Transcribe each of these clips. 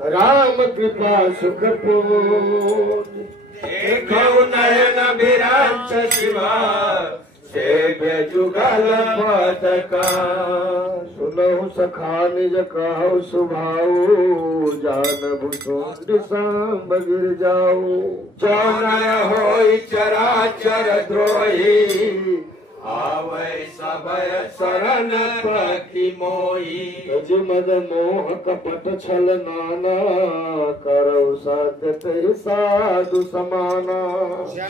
राम कृपा सुख पूज देखो नयन विराट शिवा सेव्य जुगल पदका सुनहु सखा निज कहु सुभाऊ जानबु सोंड सांब गिर जाऊ जौन होई चराचर द्रोही आवै सबय शरण पति मोही तज मद मोह कपट छल नाना करौ साध्य ते साधु समाना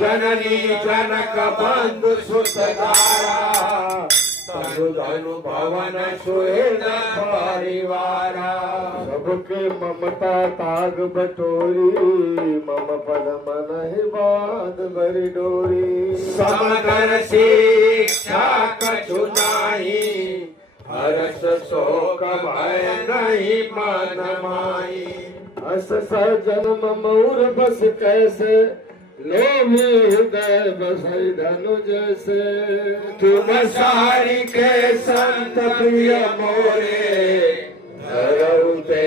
जननी जनक बंधु सुतदारा तनु धनु भवन सुहृद परिवारा सबके ममता ताग बटोरी मम पद मन ही बांध भरी डोरी समगर शिक्षा कछु नाही हर्ष शोक भय नहीं मन माही अस सजन मऊर बस कैसे लोभी हृदय बसई धनु जैसे तुम सारी के संत प्रिय मोरे धरऊ ते